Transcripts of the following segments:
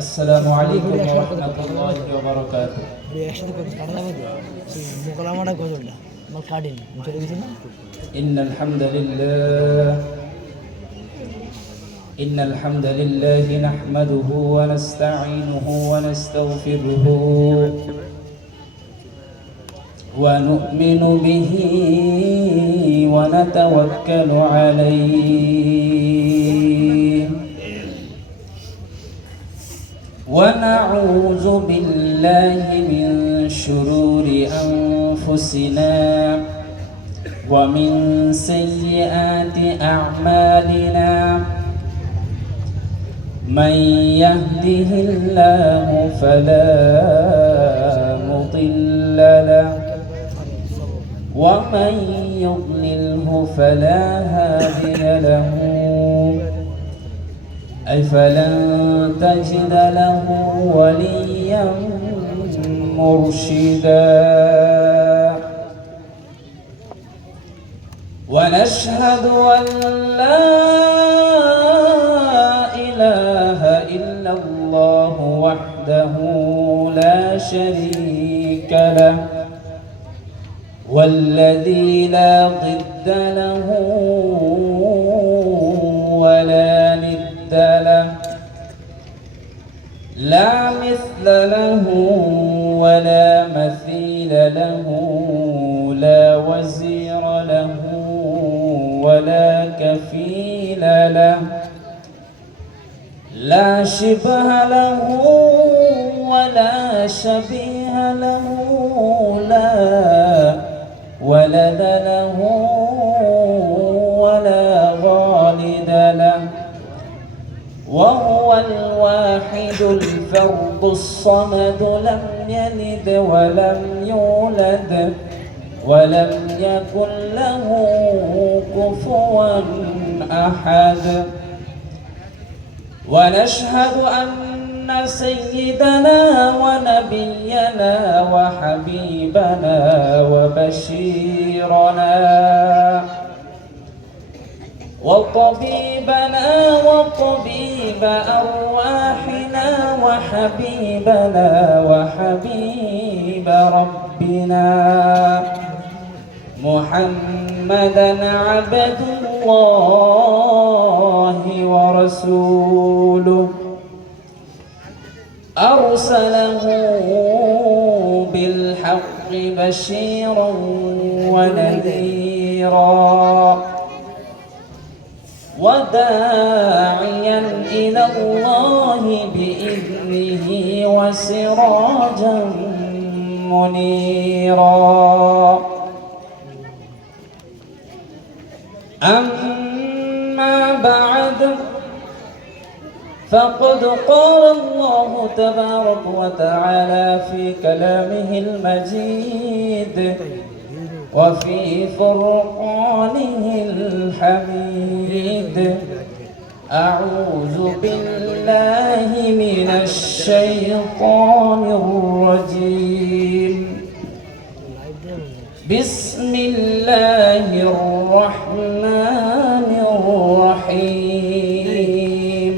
আসসালামু আলাইকুম ওয়া রাহমাতুল্লাহি ওয়া বারাকাতুহু। একসাথে কাটা যাবে তো সেই মোকালামাটা গজলটা আমার কাটেনি চলে গেছি না। ইন্নাল হামদালিল্লাহি নাহমাদুহু ওয়া নাস্তাঈনুহু ওয়া নাস্তাগফিরুহু ওয়া নু'মিনু বিহি ওয়া নাতাওয়াক্কালু আলাইহি ونعوذ بالله من شرور أنفسنا ومن سيئات أعمالنا من يهده الله فلا مضل له ومن يضلله فلا هادي له أي فلن تجد له وليا مرشدا ونشهد أن لا إله إلا الله وحده لا شريك له والذي لا ضد له ولا ند له لا مثل له ولا مثيل له لا وزير له ولا كفيل له لا شبه له ولا شبيه له لا ولد له ولا والد له وهو الواحد الفرد الصمد لم يلد ولم يولد ولم يكن له كفوا أحد ونشهد أن سيدنا ونبينا وحبيبنا وبشيرنا وطبيبنا وطبيب أرواحنا وحبيبنا وحبيب ربنا محمدا عبد الله ورسوله أرسله بالحق بشيرا ونذيرا وداعيا إلى الله بإذنه وسراجا منيرا أما بعد فقد قال الله تبارك وتعالى في كلامه المجيد وفي فرقانه الحميد أعوذ بالله من الشيطان الرجيم بسم الله الرحمن الرحيم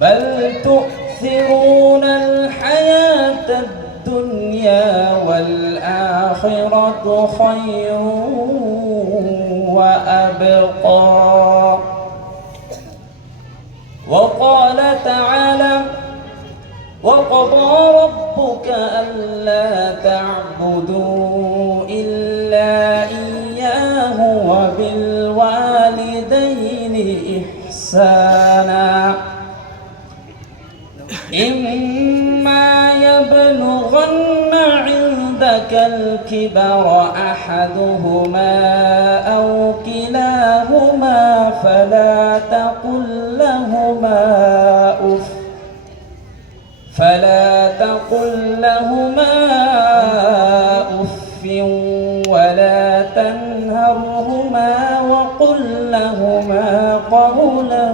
بل تؤثرون الحياة الدنيا والآخرة خير وأبقى وقال تعالى وقضى ربك ألا تعبدوا إلا إياه وبالوالدين إحسانا إما يبلغن عندك الكبر أحدهما أو كلاهما فلا تقل لهما أف ولا تنهرهما وقل لهما قولا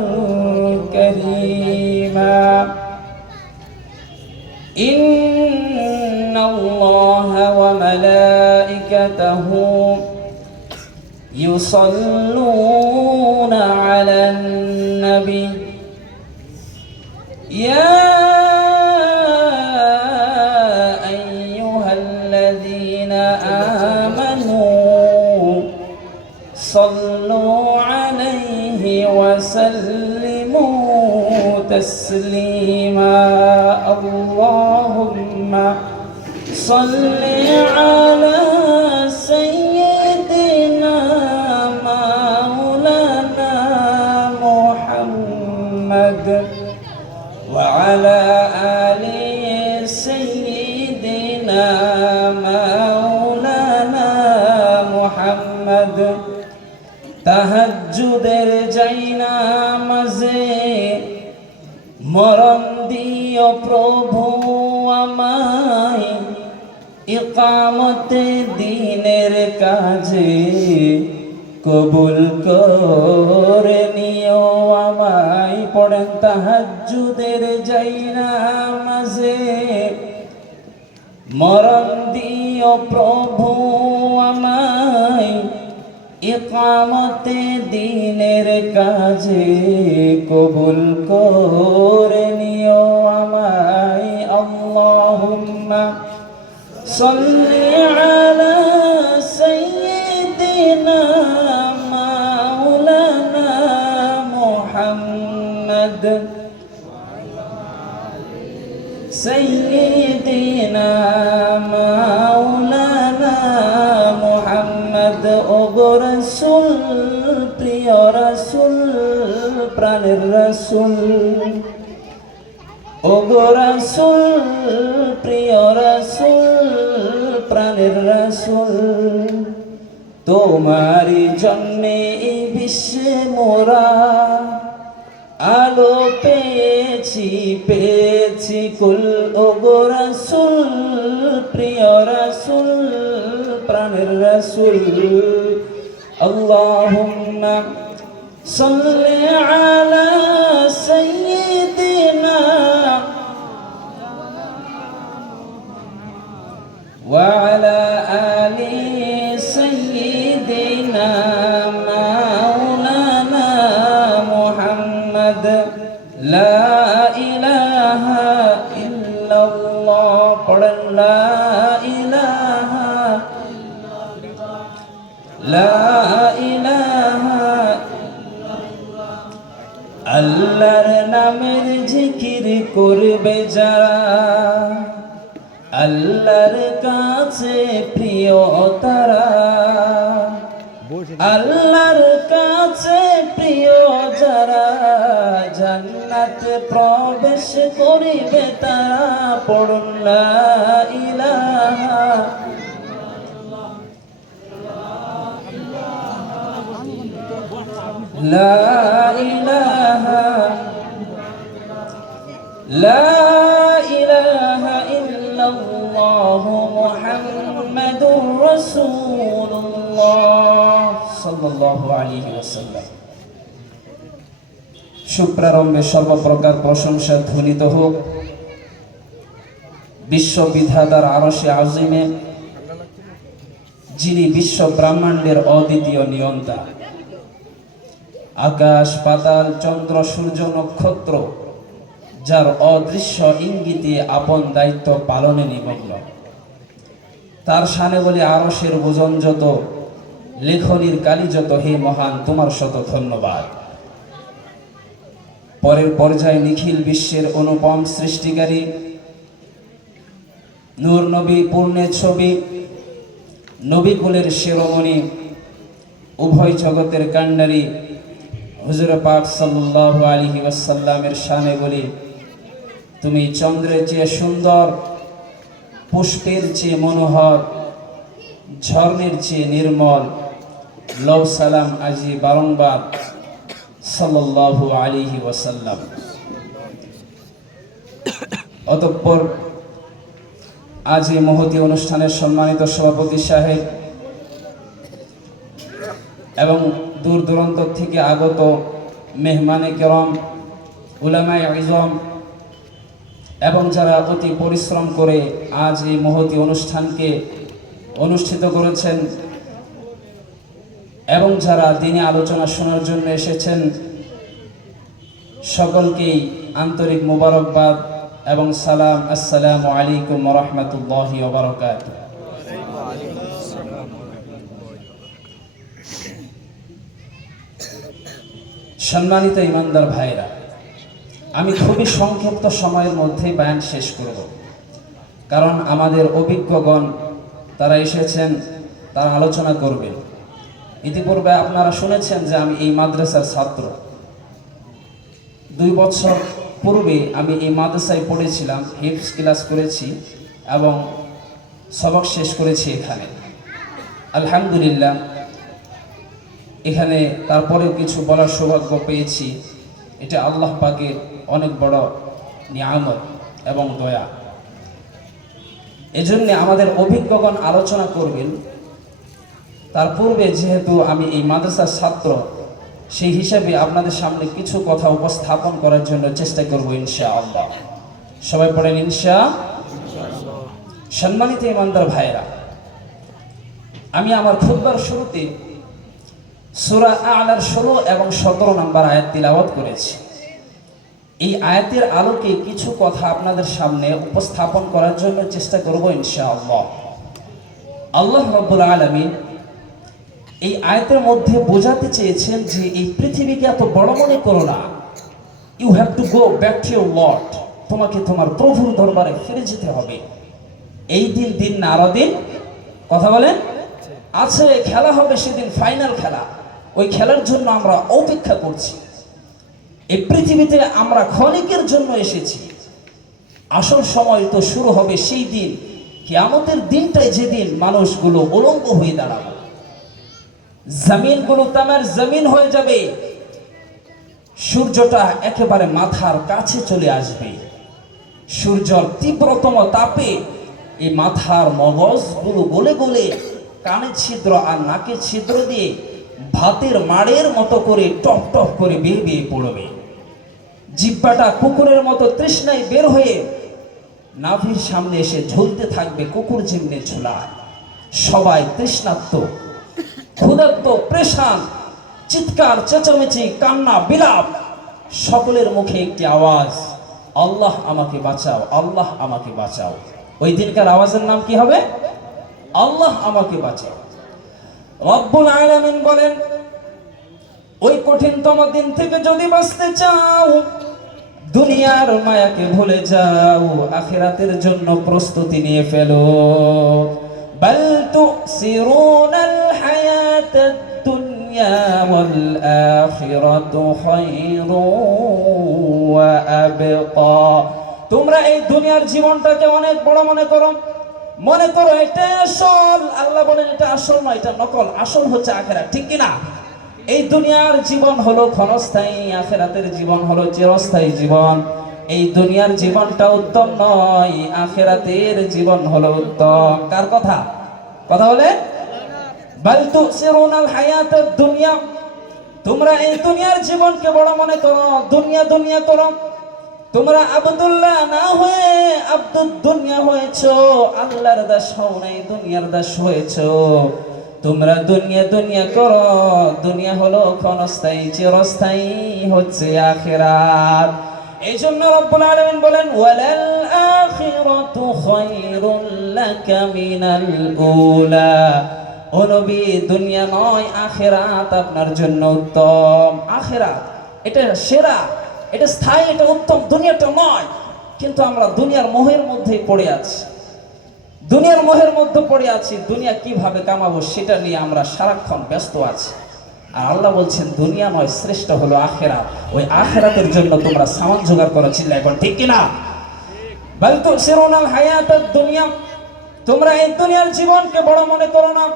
كريما إن الله وملائكته يصلون على النبي يا أيها الذين آمنوا صلوا عليه وسلموا تسليما اللهم صل على سيدنا مولانا محمد وعلى آل سيدنا مولانا محمد তাহাজ্জুদের জায়নামাজে মরণ দিও প্রভু আমায় ইকামতে দ্বীনের কাজে কবুল করে নিও আমায় পড়েন তাহাজ্জুদের জায়নামাজে মরণ দিও প্রভু আমায় ইকামতে দ্বীনের কাজে কবুল করে নিও আমায় আল্লাহুম্মা সাল্লি আলা সাইয়্যিদিনা মাওলানা মুহাম্মদ সাইয়্যিদিনা মাওলানা মুহাম্মদ ওগো রাসূল প্রিয় রাসূল প্রাণের রাসূল ওগো রাসূল প্রিয় রাসূল প্রাণের রাসূল তোমারই জন্যে এই বিশ্বে মোরা আলো পেয়েছি কুল ওগো রাসূল প্রিয় রাসূল প্রাণের রাসূল আল্লাহুম্মা সাল্লি আলা সাইয়্যিদিনা ওয়া আলা আলি সাইয়্যিদিনা মাওলানা মুহাম্মদ লা ইলাহা ইল্লাল্লাহ পড়েন লা ইলাহা আল্লাহর নামের জিকির করবে যারা আল্লাহর কাছে প্রিয় তারা আল্লাহর কাছে প্রিয় যারা জান্নাতে প্রবেশ করিবে তারা পড়ুন লা ইলাহা لا إله إلا الله محمد رسول الله صلى الله عليه وسلم সুপ্রারম্ভে সর্বপ্রকার প্রশংসা ধ্বনিত হোক বিশ্ববিধাতার আরশে আজিমে যিনি বিশ্ব ব্রহ্মাণ্ডের অদ্বিতীয় নিয়ন্তা আকাশ পাতাল চন্দ্র সূর্য নক্ষত্র যার অদৃশ্য ইঙ্গিতে আপন দায়িত্ব পালনে নিমগ্ন তার শানে বলে আরশের ওজন যত লেখনির কালি যত হে মহান তোমার শত ধন্যবাদ পরের পর্যায়ে নিখিল বিশ্বের অনুপম সৃষ্টিকারী নূর নবী পূর্ণের ছবি নবী কুলের শিরোমণি উভয় জগতের কাণ্ডারী হুজুর পাক সাল্লাল্লাহু আলাইহি ওয়াসাল্লামের শানে বলি তুমি চন্দ্রের চেয়ে সুন্দর পুষ্পের চেয়ে মনোহর ঝর্ণের চেয়ে নির্মল লও সালাম আজি বারংবার সাল্লাল্লাহু আলাইহি ওয়াসাল্লাম অতঃপর আজ এই মহতী অনুষ্ঠানের সম্মানিত সভাপতি সাহেব এবং দূর দূরান্ত থেকে আগত মেহমানে কেরাম উলামায়ে ইজম এবং যারা অতি পরিশ্রম করে আজ এই মহতী অনুষ্ঠানকে অনুষ্ঠিত করেছেন এবং যারা দিনে আলোচনা শোনার জন্য এসেছেন সকলকেই আন্তরিক মোবারকবাদ এবং সালাম। আসসালামু আলাইকুম ওয়া রাহমাতুল্লাহি ওয়া বারাকাতুহু। সম্মানিত ইমানদার ভাইরা, আমি খুবই সংক্ষিপ্ত সময়ের মধ্যেই বয়ান শেষ করব, কারণ আমাদের অভিজ্ঞগণ তারা এসেছেন, তারা আলোচনা করবেন। ইতিপূর্বে আপনারা শুনেছেন যে আমি এই মাদ্রাসার ছাত্র। 2 বছর পূর্বে আমি এই মাদ্রাসায় পড়েছিলাম, হিফজ ক্লাস করেছি এবং সবক শেষ করেছি এখানে। আলহামদুলিল্লাহ, এখানে তারপরেও কিছু বলার সৌভাগ্য পেয়েছি। এটা আল্লাহ পাকের অনেক বড় নিয়ামত এবং দয়া। এজন্য আমাদের অভিজ্ঞগণ আলোচনা করবেন। তার পূর্বে যেহেতু আমি এই মাদ্রাসার ছাত্র, সেই হিসাবে আপনাদের সামনে কিছু কথা উপস্থাপন করার জন্য চেষ্টা করব ইনশাআল্লাহ। সবাই পড়েন ইনশাআল্লাহ। সম্মানিত ইমানদার ভাইরা, আমি আমার খুতবার শুরুতে সূরা আ'লার 16 এবং 17 নম্বর আয়াত তিলাওয়াত করেছি। এই আয়াতের আলোকে কিছু কথা আপনাদের সামনে উপস্থাপন করার জন্য চেষ্টা করব ইনশাআল্লাহ। আল্লাহ রাব্বুল আলামিন এই আয়াতের মধ্যে বোঝাতে চেয়েছেন যে এই পৃথিবীকে এত বড় মনে করো না। You have to go back to your lord. তোমাকে তোমার প্রভুর দরবারে ফিরে যেতে হবে। এই দিন না আরো দিন, কথা বলেন, আছে। খেলা হবে সেদিন, ফাইনাল খেলা। ওই খেলার জন্য আমরা অপেক্ষা করছি। এই পৃথিবীতে আমরা ক্ষণিকের জন্য এসেছি। আসল সময় তো শুরু হবে সেই দিন, কিয়ামতের দিনটাই, যেদিন মানুষগুলো উলঙ্গ হয়ে দাঁড়াবে, জমিনগুলো তামার জমিন হয়ে যাবে, সূর্যটা একেবারে মাথার কাছে চলে আসবে। সূর্যর তীব্রতম তাপে এই মাথার মগজগুলো গলে গলে কানে ছিদ্র আর নাকে ছিদ্র দিয়ে ভাতের মাড়ের মতো করে টপ টপ করে বেয়ে বেয়ে পড়বে। জিহ্বাটা কুকুরের মতো তৃষ্ণায় বের হয়ে নাভির সামনে এসে ঝুলতে থাকবে কুকুর যেমনি ঝুলায়। সবাই তৃষ্ণার্ত, ক্ষুধার্ত, প্রেশান, চিৎকার, চেঁচামেচি, কান্না, বিলাপ। সকলের মুখে একটি আওয়াজ, আল্লাহ আমাকে বাঁচাও, আল্লাহ আমাকে বাঁচাও। ওই দিনকার আওয়াজের নাম কি হবে? আল্লাহ আমাকে বাঁচাও। রব্বুল আলামিন বলেন, ওই কঠিনতম দিন থেকে যদি বাঁচতে চাও, দুনিয়ার মায়াকে ভুলে যাও, আখিরাতের জন্য প্রস্তুতি নিয়ে ফেলো। বাল তুসিরুনাল হায়াতাদ দুনিয়া ওয়াল আখিরাতু খায়রুন ওয়া আবকা। তোমরা এই দুনিয়ার জীবনটাকে অনেক বড় মনে করো, মনে করো এটা আসল। আল্লাহ বলেন এটা আসল নয়, এটা নকল। আসল হচ্ছে আখিরাত, ঠিক কি না? এই দুনিয়ার জীবন হলো ক্ষণস্থায়ী, আখিরাতের জীবন হলো চিরস্থায়ী জীবন। এই দুনিয়ার জীবনটা উত্তম নয়, আখিরাতের জীবন হলো উত্তম। কার কথা? কথা বলে, বাল তুসিরুনাল হায়াতাদ দুনিয়া। তোমরা এই দুনিয়ার জীবনকে বড় মনে করো, দুনিয়া দুনিয়া করো। তোমরা আব্দুল্লাহ না হয়ে আব্দুদ দুনিয়া হয়েছো, আল্লাহর দাস হও নাই, দুনিয়ার দাস হয়েছো। তোমরা দুনিয়া দুনিয়া করো, দুনিয়া হলো ক্ষণস্থায়ী, চিরস্থায়ী হচ্ছে আখিরাত। এই জন্য রব্বুল আলামিন বলেন, ওয়ালাল আখিরাতু খায়রুল লাকা মিনাল উলা। ও নবী, দুনিয়া নয়, আখিরাত আপনার জন্য উত্তম। আখিরাত এটা সেরা, এটা স্থায়ী, এটা উত্তম, দুনিয়াটা নয়। কিন্তু আমরা দুনিয়ার মোহের মধ্যেই পড়ে আছি, দুনিয়ার মোহের মধ্যে পড়ে আছি। দুনিয়া কিভাবে কামাবো সেটা নিয়ে আমরা সারাক্ষণ ব্যস্ত আছি। আর আল্লাহ বলছেন দুনিয়া নয়, শ্রেষ্ঠ হলো আখিরাত। ওই আখিরাতের জন্য তোমরা সামান জোগাড় করো, চিল্লা এখন, ঠিক কিনা? বাল তুসিরুনাল হায়াতাদ দুনিয়া। তোমরা এই দুনিয়ার জীবনকে বড় মনে করো না।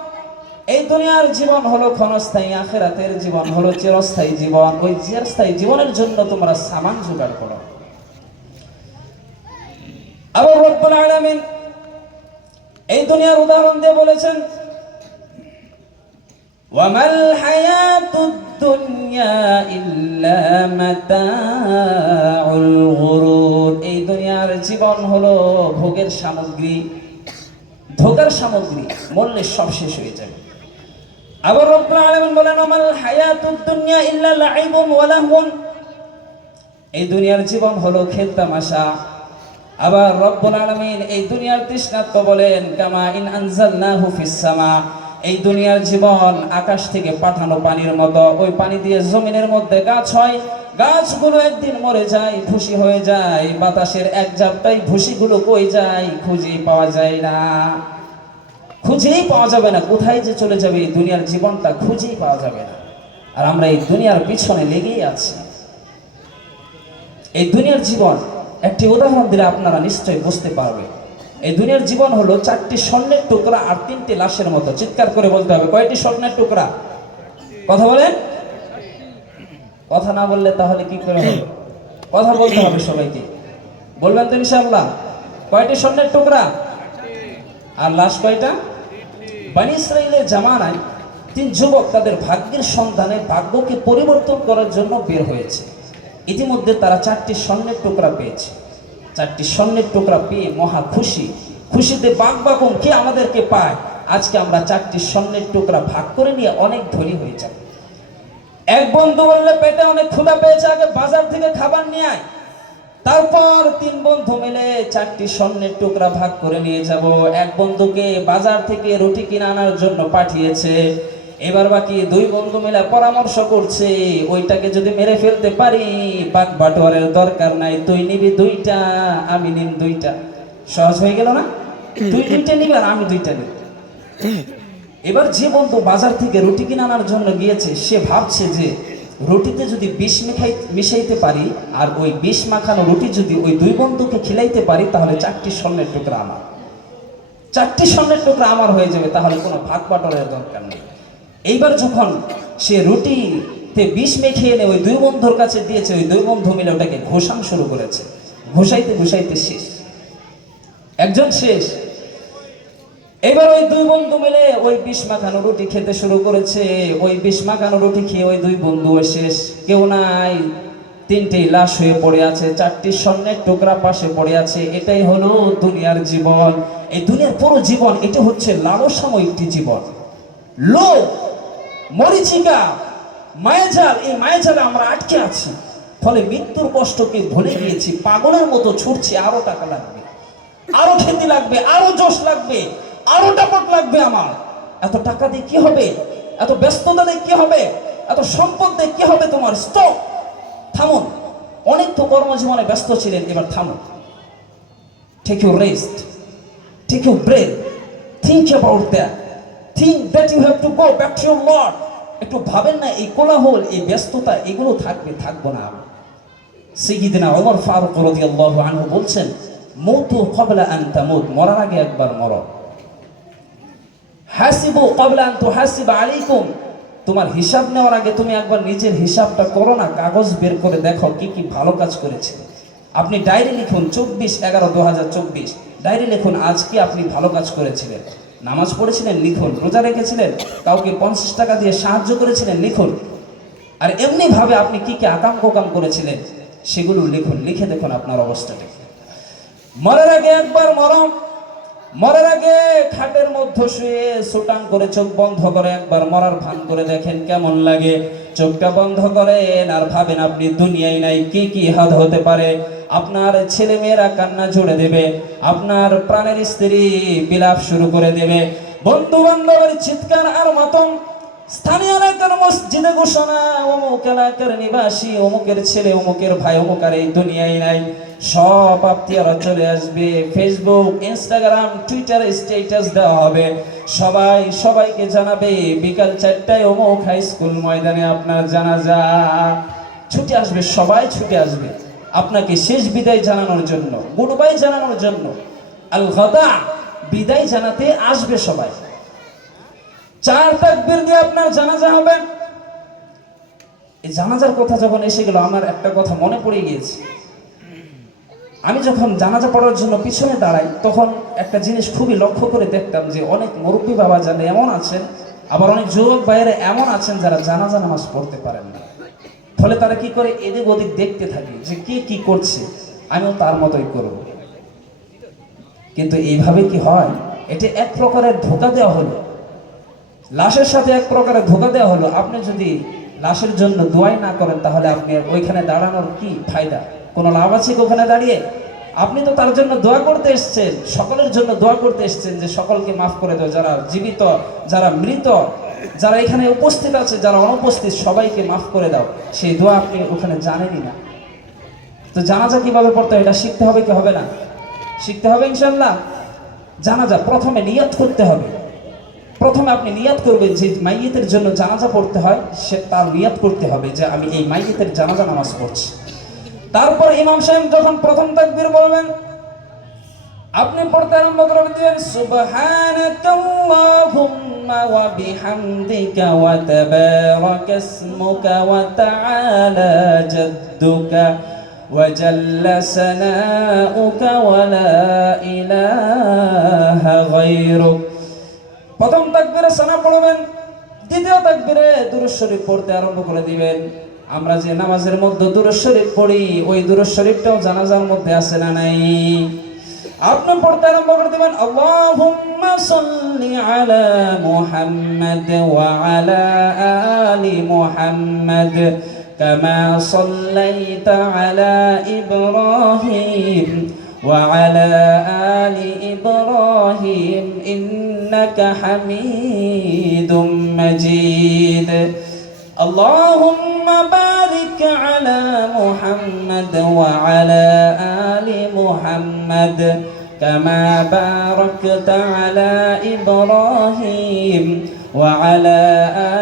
এই দুনিয়ার জীবন হলো ক্ষণস্থায়ী, আখিরাতের জীবন হলো চিরস্থায়ী জীবন। ওই চিরস্থায়ী জীবনের জন্য তোমরা সামান জোগাড় করো। আবার রব্বুল আলামিন এই দুনিয়ার উদাহরণ দিয়ে বলেছেন, ওয়ামাল হায়াতুদ দুনিয়া ইল্লা মাতাউল গুরুর। এই দুনিয়ার জীবন হলো ভোগের সামগ্রী, ধোকার সামগ্রী, মরলে সব শেষ হয়ে যাবে। আবার রব্বুল আলামিন বলেন, ওয়ামাল হায়াতুদ দুনিয়া ইল্লা লাইবুন ওয়া লাহওয়ান। এই দুনিয়ার জীবন হলো খেলতামাশা। আবার রব্বুল আলামিন এই দুনিয়ার তৃষ্ণার্ত বলেন কামা ইন আনজালনাহু ফিস সামা, এই দুনিয়ার জীবন আকাশ থেকে পাঠানো পানির মতো। ওই পানি দিয়ে জমিনের মধ্যে গাছ হয়, গাছগুলো একদিন মরে যায়, ভুসি হয়ে যায়। বাতাসের এক ঝাপটায় ভুসিগুলো কই যায় খুঁজেই পাওয়া যায় না, খুঁজেই পাওয়া যাবে না। কোথায় যে চলে যাবে এই দুনিয়ার জীবনটা খুঁজেই পাওয়া যাবে না। আর আমরা এই দুনিয়ার পিছনে লেগেই আছি। এই দুনিয়ার জীবন একটি উদাহরণ দিলে আপনারা নিশ্চয়ই বুঝতে পারবে। এই দুনিয়ার জীবন হলো 4টি স্বর্ণের টুকরা আর 3টি লাশের মতো। চিৎকার করে বলতে হবে, কয়টি স্বর্ণের টুকরা? কথা বলেন। কথা না বললে তাহলে কি করে হবে? কথা বলতে হবে সবাইকে। বলবেন তো ইনশাআল্লাহ? কয়টি স্বর্ণের টুকরা আর লাশ কয়টা? বনী ইসরাইলের জামানায় 3 যুবক তাদের ভাগ্যের সন্ধানে ভাগ্যকে পরিবর্তন করার জন্য বের হয়েছে। ইতিমধ্যে তারা 4টি স্বর্ণের টুকরা পেয়েছে। 4টি স্বর্ণের টুকরা পেয়ে মহা খুশি, খুশিতে বাগবাগুন কে আমাদেরকে পায়। আজকে আমরা 4টি স্বর্ণের টুকরা ভাগ করে নিয়ে অনেক ধনী হয়ে যাব। এক বন্ধু বললে পেটে অনেক ক্ষুধা পেয়েছে, আগে বাজার থেকে খাবার নিয়ে আয়। তারপর 3 বন্ধু মিলে 4টি স্বর্ণের টুকরা ভাগ করে নিয়ে যাব। এক বন্ধুকে বাজার থেকে রুটি কিনে আনার জন্য পাঠিয়েছে। এবার বাকি 2 বন্ধু মিলে পরামর্শ করছে, ওইটাকে যদি মেরে ফেলতে পারি পাক বাটোয়ারের দরকার নাই, তুই নিবি 2টা, আমি নিম 2টা। সহজ হয়ে গেল না? তুই 2টা নিবি আর আমি 2টা নিব। এবার যে বন্ধু বাজার থেকে রুটি কিনে আনার জন্য গিয়েছে, সে ভাবছে যে রুটিতে যদি বিষ মিশাইতে পারি আর ওই বিষ মাখানো রুটি যদি ওই 2 বন্ধুকে খিলাইতে পারি তাহলে 4টি স্বর্ণের টুকরা আমার, 4টি স্বর্ণের টুকরা আমার হয়ে যাবে, তাহলে কোনো ভাগ বাটোয়ারের দরকার নেই। এইবার যখন সে রুটিতে বিষ মেখে এনে ওই 2 বন্ধুর কাছে দিয়েছে, ওই 2 বন্ধু মিলে ওটাকে ঘোষানো শুরু করেছে। ঘোষাইতে ঘোষাইতে শেষ, একজন শেষ। এবার ওই 2 বন্ধু মিলে ওই বিষ মাখানো রুটি খেতে শুরু করেছে। ওই বিষ মাখানো রুটি খেয়ে ওই 2 বন্ধু শেষ, কেউ নাই। 3টি লাশ হয়ে পড়ে আছে, 4টি স্বর্ণের টুকরা পাশে পড়ে আছে। এটাই হলো দুনিয়ার জীবন। এই দুনিয়ার পুরো জীবন এটা হচ্ছে লালসাময় একটি জীবন। লোভ, মরিচিকা, মায়াজাল, এই মায়াজালে আমরা আটকে আছি। ফলে মৃত্যুর কষ্টকে ভুলে গিয়েছি, পাগলের মতো ছুটছি। আরো টাকা লাগবে, আরো খেতে লাগবে, আরো জোশ লাগবে, আরো টাপট লাগবে আমার। এত টাকা দিয়ে কি হবে? এত ব্যস্ততা দিয়ে কি হবে? এত সম্পদ দিয়ে কি হবে? তোমার স্টপ। থামুন। অনেক তো কর্মজীবনে ব্যস্ত ছিলেন, এবার থামুন। Take your rest, take your breath, think about that, think that you have to go back to your lord. একটু ভাবেন না, এই কোলাহল, এই ব্যস্ততা, এগুলো থাকবে, থাকবো না। সাইয়্যিদনা ওমর ফারুক রাদিয়াল্লাহু আনহু বলছেন, মউতু ক্বাবলা আন তামুত, মরার আগে একবার মরো। হাসিবু ক্বাবলা আন তুহাসিবা আলাইকুম, তোমার হিসাব নেওয়ার আগে তুমি একবার নিজের হিসাবটা করো না। কাগজ বের করে দেখো কি কি ভালো কাজ করেছে। আপনি ডায়েরি লিখুন, 24/11/2024 ডায়েরি লিখুন, আজ কি আপনি ভালো কাজ করেছিলেন। নামাজ পড়েছিলেন, লিখুন। রোজা রেখেছিলেন, কাউকে 50 টাকা দিয়ে সাহায্য করেছিলেন, লিখুন। আর এমনি ভাবে আপনি কি কি আকাম কোকাম করেছিলেন সেগুলো লিখুন। লিখে দেখুন আপনার অবস্থাটা। মরার আগে একবার মরম। মরার আগে খাটের মধ্যে শুয়ে সুটান করে চোখ বন্ধ করে একবার মরার ভান করে দেখেন কেমন লাগে। চোখটা বন্ধ করেন আর ভাবেন আপনি দুনিয়ায় নাই, কি কি হাত হতে পারে। আপনার ছেলে মেয়েরা কান্না জুড়ে দেবে, আপনার প্রাণের স্ত্রী বিলাপ শুরু করে দেবে, বন্ধু বান্ধবের চিৎকার আর মাতম। স্থানীয় এলাকার মসজিদে ঘোষণা, অমুক এলাকার নিবাসী, অমুকের ছেলে, অমুকের ভাই, অমুক আর এই দুনিয়ায় নাই। সব আত্মীয়রা চলে আসবে, ফেসবুক, ইনস্টাগ্রাম, টুইটারে স্ট্যাটাস দেওয়া হবে। সবাই সবাইকে জানাবে বিকাল 4টায় অমুক হাই স্কুল ময়দানে আপনার জানাজা। ছুটে আসবে, সবাই ছুটে আসবে আপনাকে শেষ বিদায় জানানোর জন্য, গুড বাই জানানোর জন্য। আল গাদা, বিদায় জানাতে আসবে সবাই। 4 তাকবীর দিয়ে আপনার জানাজা হবে। এই জানাজার কথা যখন এসে গেল, আমার একটা কথা মনে পড়ে গিয়েছে। আমি যখন জানাজা পড়ার জন্য পিছনে দাঁড়াই, তখন একটা জিনিস খুবই লক্ষ্য করে দেখতাম যে অনেক মুরব্বী বাবা যারা এমন আছেন, আবার অনেক যুবক ভাইয়েরা এমন আছেন যারা জানাজা নামাজ পড়তে পারেন না। ফলে তারা কি করে, এদিক ওদিক দেখতে থাকে যে কে কি করছে, আমিও তার মতোই করব। কিন্তু এইভাবে কি হয়? এটা এক প্রকারের ধোঁকা দেওয়া হলো, লাশের সাথে এক প্রকারের ধোঁকা দেওয়া হলো। আপনি যদি লাশের জন্য দোয়াই না করেন, তাহলে আপনি ওইখানে দাঁড়ানোর কি ফায়দা? কোনো লাভ আছে কি ওখানে দাঁড়িয়ে? আপনি তো তার জন্য দোয়া করতে এসেছেন, সকলের জন্য দোয়া করতে এসেছেন যে সকলকে মাফ করে দাও, যারা জীবিত, যারা মৃত, যারা এখানে উপস্থিত আছে, যারা অনুপস্থিত, সবাইকে মাফ করে দাও। সেই দোয়া আপনি ওখানে জানেনই না। তো জানাজা কিভাবে পড়তে হয় এটা শিখতে হবে কি হবে না? শিখতে হবে ইনশাল্লাহ। জানাজা প্রথমে নিয়ত করতে হবে। প্রথমে আপনি নিয়ত করবেন যে মাইয়িতের জন্য জানাজা পড়তে হয়, সে তার নিয়ত করতে হবে যে আমি এই মাইয়িতের জানাজা নামাজ পড়ছি। তারপর ইমাম সাহেব যখন প্রথম তাকবীর বলবেন, আপনি পড়তে আরম্ভ করে দিবেন সুবহানাকাল্লাহুম্মা ওয়া বিহামদিকা ওয়া তাবারাকা ইসমুকা ওয়া তাআলা জাদ্দুকা ওয়া জাল্লা সানাউকা ওয়া লা ইলাহা গায়রুক। প্রথম তাকবীরে সানা পড়বেন, দ্বিতীয় তাকবীরে দুরূদ শরীফ পড়তে আরম্ভ করে দিবেন। আমরা যে নামাজের মধ্যে দুরূদ শরীফ পড়ি, ওই দুরূদ শরীফটাও জানাজার মধ্যে আছে না নাই? আপনি পড়তে আরম্ভ করে দিবেন আল্লাহুম্মা সাল্লি আলা মুহাম্মাদ ওয়া আলা আলি মুহাম্মাদ কামা সাল্লাইতা আলা ইব্রাহিম ওয়া আলা আলি ইব্রাহিম ইন্নাকা হামিদুম মাজিদ। আল্লাহুম্মা বারিক আলা মুহাম্মাদ ওয়া আলা আলি মুহাম্মাদ কামা বারাকতা আলা ইব্রাহিম ওয়া আলা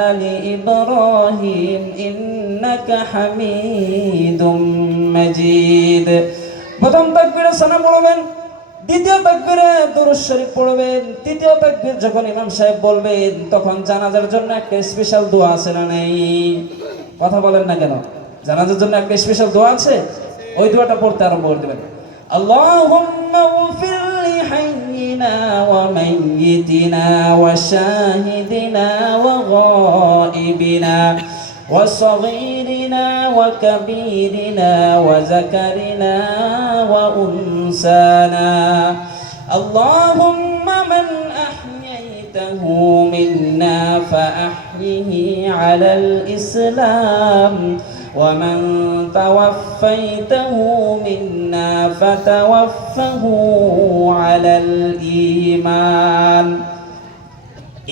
আলি ইব্রাহিম ইন্নাকা হামিদুম মাজিদ। প্রথম তাকবীরে সানা পড়বেন, দ্বিতীয় তাকবীরে দুরূদ শরীফ পড়বেন, তৃতীয় তাকবীর যখন ইমাম সাহেব বলবেন তখন জানাজার জন্য একটা স্পেশাল দোয়া আছে না নাই? কথা বলেন না কেন? জানাজার জন্য একটা স্পেশাল দোয়া আছে, ওই দোয়াটা পড়তে আরম্ভ করে দেবেন। আল্লাহুম্মা গফির লি হাইয়িনা ওয়া মাইয়িতিনা ওয়া শাহিদিনা ওয়া গায়িবিনা ওয়া সগীরিনা ওয়া কাবীরিনা ওয়া যাকারিনা ওয়া উনসানা। আল্লাহুম্মা মান আহইয়াইতাহু মিন্না ফাআহইহি আলাল ইসলাম ওয়া মান তাওয়াফফাইতাহু মিন্না ফাতাওয়াফফাহু আলাল ঈমান।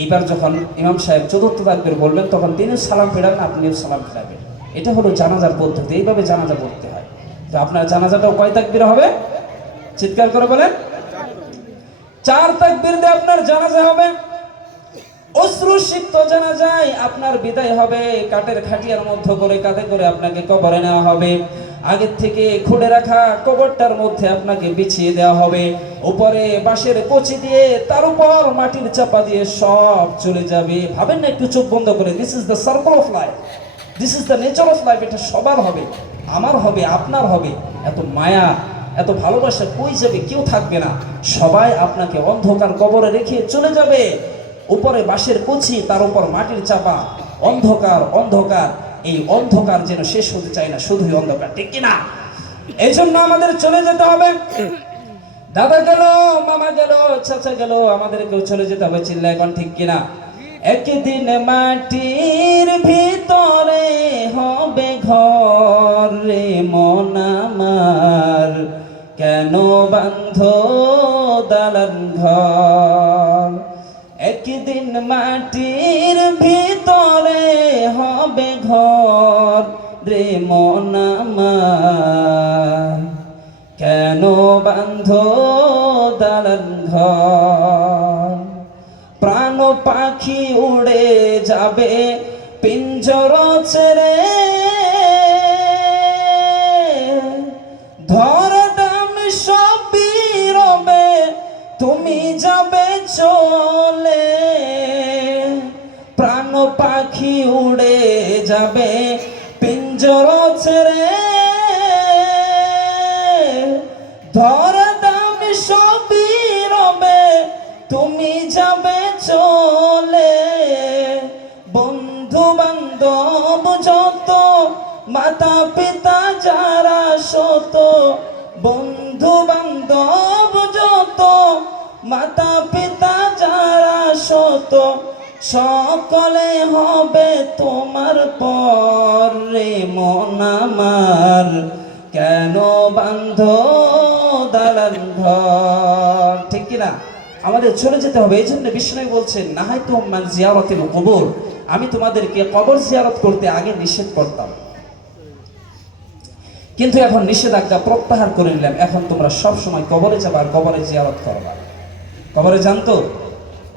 এবার যখন ইমাম সাহেব চতুর্থ তাকবীর বলবেন তখন তিনি সালাম ফেরাবেন, আপনিও সালাম ফেরাবেন। এটা হলো জানাজার পদ্ধতি, এইভাবে জানাজা পড়তে হয়। তো আপনার জানাজাটাও কয় তাকবীর হবে? চিৎকার করে বলেন। 4 তাকবীর দিয়ে আপনার জানাজা হবে। অশ্রুসিক্ত জানাজায় আপনার বিদায় হবে। কাঠের খাটিয়ার মধ্যে করে কাঁধে করে আপনাকে কবরে নেওয়া হবে। আগের থেকে খুঁড়ে রাখা কবরটার মধ্যে আপনাকে বিছিয়ে দেওয়া হবে। উপরে বাঁশের কচি দিয়ে তার উপর মাটির চাপা দিয়ে সব চলে যাবে। ভাবেন না একটু চোখ বন্ধ করে, this is the circle of life, this is the nature of life. এটা সবার হবে, আমার হবে, আপনার হবে। এত মায়া, এত ভালোবাসা কই যাবে? কেউ থাকবে না। সবাই আপনাকে অন্ধকার কবরে রেখে চলে যাবে। উপরে বাঁশের কচি, তার উপর মাটির চাপা, অন্ধকার অন্ধকার। এই অন্ধকার যেন শেষ হতে চায় না, শুধুই অন্ধকার, ঠিক কিনা? এই জন্য আমাদের চলে যেতে হবে। দাদা গেল, মামা গেল, চাচা গেল, আমাদেরকেও চলে যেতে হবে। চিল্লা এখন, ঠিক কিনা? একদিন মাটির ভিতরে হবে ঘর রে মন আমার, কেন বান্ধ দালান ঘর। একদিন মাটির ভিতরে হবে ঘর রে মন আমার, কেন বান্ধ দালান ঘর। প্রাণ পাখি উড়ে যাবে পিঞ্জর ছেড়ে, ধর দাম সবই রবে তুমি যাবে চলে। প্রাণ পাখি উড়ে যাবে পিঞ্জর ছেড়ে, ধর দাম সবই রবে তুমি যাবে চলে। বন্ধু বান্ধব যত, মাতা পিতা যারা শত, বন্ধু বান্ধব যত, মাতা পিতা যারা শত, সকলে হবে তোমার পর রে মন আমার, কেন বান্ধ দালান ঘর। ঠিক কিনা? আমাদের চলে যেতে হবে। এই জন্য বিষ্ণু বলছেন, নাহাই তো মান জিয়ারতিল কবর, আমি তোমাদেরকে কবর জিয়ারত করতে আগে নিষেধ করতাম, কিন্তু এখন নিষেধাজ্ঞা প্রত্যাহার করে নিলাম। এখন তোমরা সব সময় কবরে যাবে আর কবরে জিয়ারত করবা। কবরে জানতো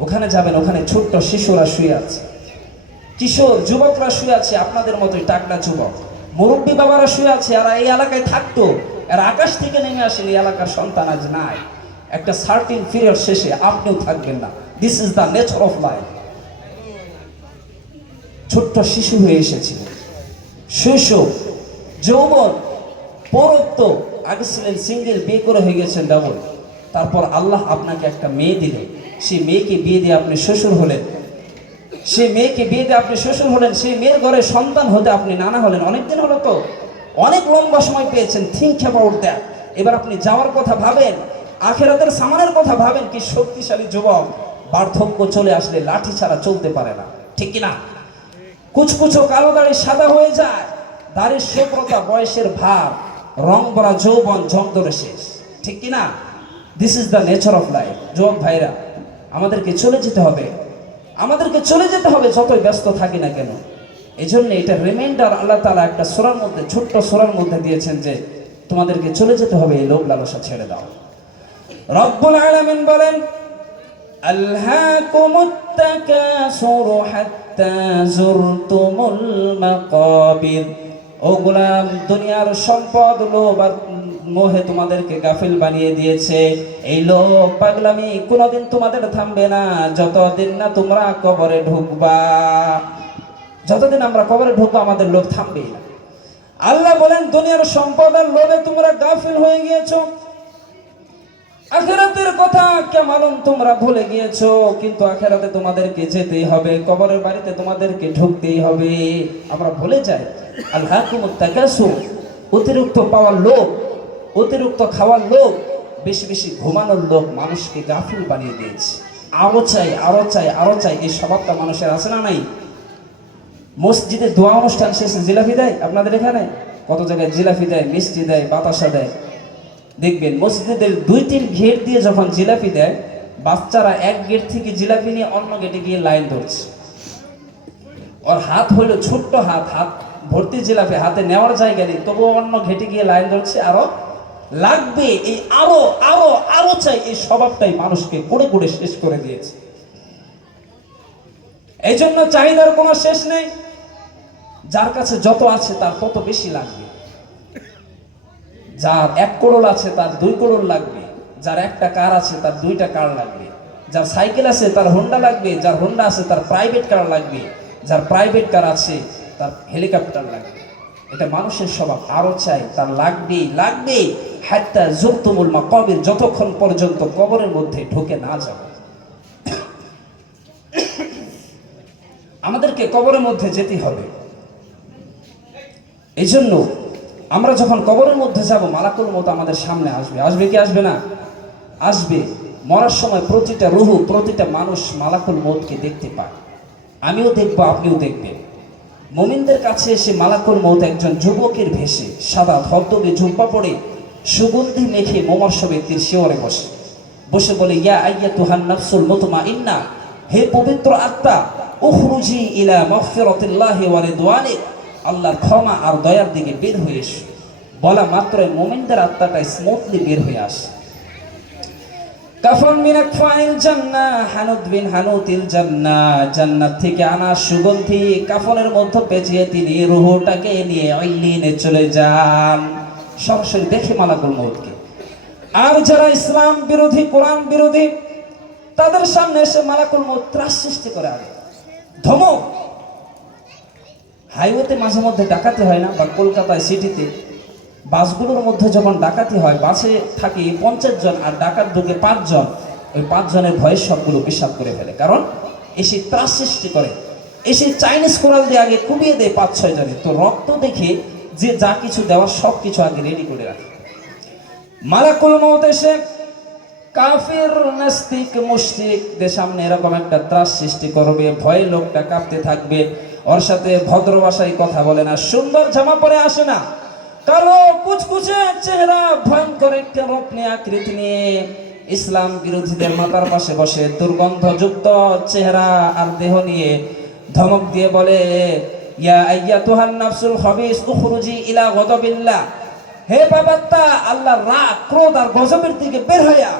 ওখানে যাবেন, ওখানে ছোট্ট শিশুরা শুয়ে আছে, কিশোর যুবকরা শুয়ে আছে, আপনাদের মতোই টাকলা যুবক, মুরব্বী বাবারা শুয়ে আছে। আর এই এলাকায় থাকতো, আর আকাশ থেকে নেমে আসেন, এই এলাকার সন্তান আজ নাই। একটা সার্টিন পিরিয়ড শেষে আপনিও থাকবেন না। This is the nature of life. ছোট্ট শিশু হয়ে এসেছিল, শৈশব, যৌবন, পৌরত্ব। আগে ছিলেন সিঙ্গেল, বিয়ে করে হয়ে গেছেন ডাবল। তারপর আল্লাহ আপনাকে একটা মেয়ে দিলেন, সেই মেয়েকে বিয়ে দিয়ে আপনি শ্বশুর হলেন, সেই মেয়েকে বিয়ে দিয়ে আপনি শ্বশুর হলেন, সেই মেয়ের ঘরে সন্তান হতে আপনি নানা হলেন। অনেকদিন হলো তো, অনেক লম্বা সময় পেয়েছেন। Think about that. এবার আপনি যাওয়ার কথা ভাবেন, আখিরাতের সামানের কথা ভাবেন। কি শক্তিশালী যুবক, বার্ধক্য চলে আসলে লাঠি ছাড়া চলতে পারে না। ঠিক কিনা? কুচকুচো কালো দাড়ি সাদা হয়ে যায়, দাড়ির শুভ্রতা, বয়সের ভার, রং ভরা যৌবন জং ধরে শেষ। ঠিক কিনা? This is the nature of life. যুবক ভাইরা, আমাদেরকে চলে যেতে হবে, আমাদেরকে চলে যেতে হবে যতই ব্যস্ত থাকি না কেন। এই জন্য এটা রিমাইন্ডার আল্লাহ তাআলা একটা সূরার মধ্যে, ছোট্ট সূরার মধ্যে দিয়েছেন যে তোমাদেরকে চলে যেতে হবে, এই লোভ লালসা ছেড়ে দাও। রব্বুল আলামিন বলেন, আলহাকুমুত তাকাসুরু হাত্তা যুরতুমুল মাকাবির। ও গোলাম, দুনিয়ার সম্পদ, লোভ আর মোহে তোমাদেরকে গাফিল বানিয়ে দিয়েছে। এই লোভ পাগলামি কোনোদিন তোমাদের থামবে না, যতদিন না তোমরা কবরে ঢুকবা। যতদিন আমরা কবরে ঢুকবো আমাদের লোভ থামবেই না। আল্লাহ বলেন, দুনিয়ার সম্পদ আর লোভে তোমরা গাফিল হয়ে গিয়েছো, আখিরাতের কথা কেমন তোমরা ভুলে গিয়েছো। কিন্তু আখিরাতে তোমাদেরকে যেতেই হবে, কবরের বাড়িতে তোমাদেরকে ঢুকতেই হবে। আমরা ভুলে যাই। আলহাকুমুত তাকাসুর, অতিরিক্ত পাওয়ার লোভ, অতিরিক্ত খাওয়ার লোভ, বেশি বেশি ঘুমানোর লোভ মানুষকে গাফিল বানিয়ে দিয়েছে। আরো চাই, আরো চাই, আরো চাই, এই স্বভাবটা মানুষের আছে না নাই? মসজিদে দোয়া অনুষ্ঠান শেষে জিলাপি দেয়, আপনাদের এখানে কত জায়গায় জিলাপি দেয়, মিষ্টি দেয়, বাতাসা দেয়। দেখবেন মসজিদের 2-3 গেট দিয়ে যখন জিলাপি দেয়, বাচ্চারা এক গেট থেকে জিলাপি নিয়ে অন্য গেটে গিয়ে লাইন ধরছে। ওর হাত হইলো ছোট্ট হাত, হাত ভর্তি জিলাপি, হাতে নেওয়ার জায়গা নেই, তবুও অন্য ঘেটে গিয়ে লাইন ধরছে। আরো লাগবে, এই আরো আরো আরো চাই, এই স্বভাবটাই মানুষকে কুড়ে কুড়ে শেষ করে দিয়েছে। এই জন্য চাহিদার কোনো শেষ নেই। যার কাছে যত আছে তার তত বেশি লাগবে। যার 1 করোড় আছে তার 2 করোড় লাগবে, যার একটা কার আছে তার 2টা কার লাগবে, যার সাইকেল আছে তার হোন্ডা লাগবে, যার হোন্ডা আছে তার প্রাইভেট কার লাগবে, যার প্রাইভেট কার আছে তার হেলিকপ্টার লাগবে। এটা মানুষের স্বভাব, আরো চাই, তার লাগবেই লাগবেই। হাত্তা যুরতুমুল মাকাবির, যতক্ষণ পর্যন্ত কবরের মধ্যে ঢুকে না যাব। আমাদেরকে কবরের মধ্যে যেতে হবে। এই জন্য আমরা যখন কবরের মধ্যে যাব, মালাকুল মউত আমাদের সামনে আসবে। আসবে কি আসবে না? আসবে। মরার সময় প্রতিটা রূহ, প্রতিটা মানুষ মালাকুল মউতকে দেখতে পায়। আমিও দেখব, আপনিও দেখবেন। মুমিনদের কাছে এসে মালাকুল মউত একজন যুবকের ভেষে, সাদা ধবধবে জুব্বা পরে, সুগন্ধি মেখে মোমর্ষ ব্যক্তির শিয়রে বসে বসে বলে, ইয়া আইয়াতুহান নাফসুল মুতমাইন্না, হে পবিত্র আত্মা, উখরুজি ইলা মাগফিরাতিল্লাহি ওয়া রিদওয়ানি, আল্লাহর ক্ষমা আর দয়ার দিকে বের হয়ে এসো। বলা মাত্রই মুমিনদের আত্মাটা স্মুথলি বের হয়ে আসে। কাফন মিন আকফাইল জান্নাহ হানুত বিন হানুতিল জান্নাহ, জান্নাত থেকে আনা সুগন্ধি কাফনের মধ্যে পেঁচিয়ে তিনি রূহটাকে নিয়ে ইল্লিনে চলে যান। সরাসরি দেখে মালাকুল মউতকে। আর যারা ইসলাম বিরোধী, কোরআন বিরোধী, তাদের সামনে এসে মালাকুল মউত ত্রাস সৃষ্টি করে, আগে ধমক। হাইওয়েতে মাঝে মধ্যে ডাকাতি হয় না, বা কলকাতায় সিটিতে বাসগুলোর মধ্যে যখন ডাকাতি হয়, বাসে থাকে 50 জন আর ডাকাত ঢুকে 5 জন। ওই 5 জনের ভয়ে সবগুলো পেশাব করে ফেলে, কারণ এসে ত্রাস সৃষ্টি করে। এসে চাইনিজ কোরাল দিয়ে আগে কুবিয়ে দেয় 5-6 জনে। তো রক্ত দেখে যে যা কিছু দেওয়ার সব কিছু আগে রেডি করে রাখে। মালাকুল মউত এসে কাফির নাস্তিক মুশরিকদের সামনে এরকম একটা ত্রাস সৃষ্টি করবে, ভয়ে লোকটা কাঁপতে থাকবে, ওর সাথে ভদ্র ভাষায় কথা বলে না, সুন্দর জামা পরে আসে না, কালো কুচকুচে চেহারা, ভয়ঙ্কর একটা রূপ নিয়ে, আকৃতি নিয়ে ইসলাম বিরোধীদের মাথার পাশে বসে দুর্গন্ধযুক্ত চেহারা আর দেহ নিয়ে ধমক দিয়ে বলে, ইয়া আইয়াতুহান নাফসুল খাবিস উখরুজি ইলা গদাবিল্লাহ, হে পাপাত্তা, আল্লাহর রাগ, ক্রোধ আর গজবের দিকে বের হইয়া।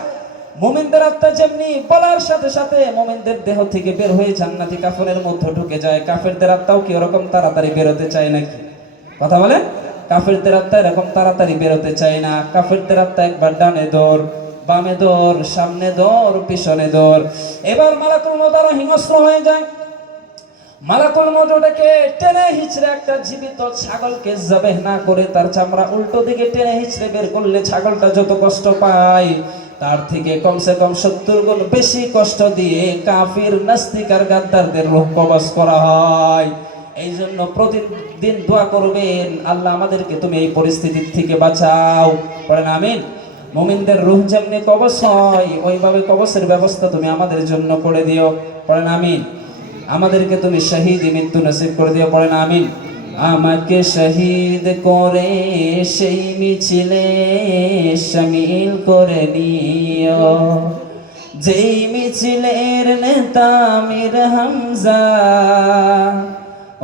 মুমিনদের আত্মা যেমনি বলার সাথে সাথে মুমিনদের দেহ থেকে বের হয়ে জান্নাতি কাফনের মধ্যে ঢুকে যায়, কাফেরদের আত্মাও কি ওরকম তাড়াতাড়ি বেরোতে চায় নাকি? কথা বলে, কাফেরদের আত্মা এরকম তাড়াতাড়ি বেরোতে চায় না। কাফেরদের আত্মা একবার ডানে দৌড়, বামে দৌড়, সামনে দৌড়, পিছনে দৌড়। এবার মালাকুল মউত আরো হিংস্র হয়ে যায়। মালাকুল মউত ওটাকে টেনে হিচড়ে একটা জীবিত ছাগলকে জবেহ না করে তার চামড়া উল্টো দিকে টেনে হিচড়ে বের করলে ছাগলটা যত কষ্ট পায় তার থেকে কমসে কম 70 গুণ বেশি কষ্ট দিয়ে কাফির নাস্তিক আর গাদ্দারদের রূহ কবজ করা হয়। এই জন্য প্রতিদিন দোয়া করবেন, আল্লাহ আমাদেরকে তুমি এই পরিস্থিতির থেকে বাঁচাও। পড়েন আমিন। মুমিনদের রূহ যেমনি কবজ হয় ওইভাবে কবজের ব্যবস্থা তুমি আমাদের জন্য করে দিও। পড়েন আমিন। আমাদেরকে তুমি শহীদ মৃত্যু নসিব করে দিও। পড়েন আমিন। আমাকে শহীদ করে সেই মিছিলে শামিল করে নিও, যেই মিছিলের নেতা আমির হামজা,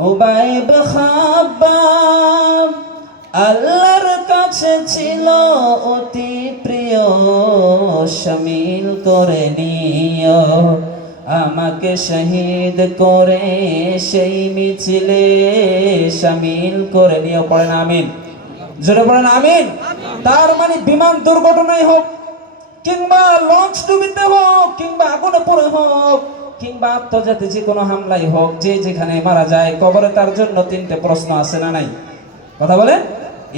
উবাইব খাব্বাব আল্লাহর কাছে ছিল অতি প্রিয়, শামিল করে নিও। আমাকে শহীদ করে সেই মিছিলে শামিল করে নিও। পড়েন আমিন। জোরে পড়েন আমিন। তার মানে বিমান দুর্ঘটনায় হোক, কিংবা লঞ্চ ডুবিতে হোক, কিংবা আগুনে পড়ে হোক, কিংবা আত্মঘাতী যে কোনো হামলাই হোক, যে যেখানে মারা যায় কবরে তার জন্য 3টে প্রশ্ন আছে না নাই? কথা বলে।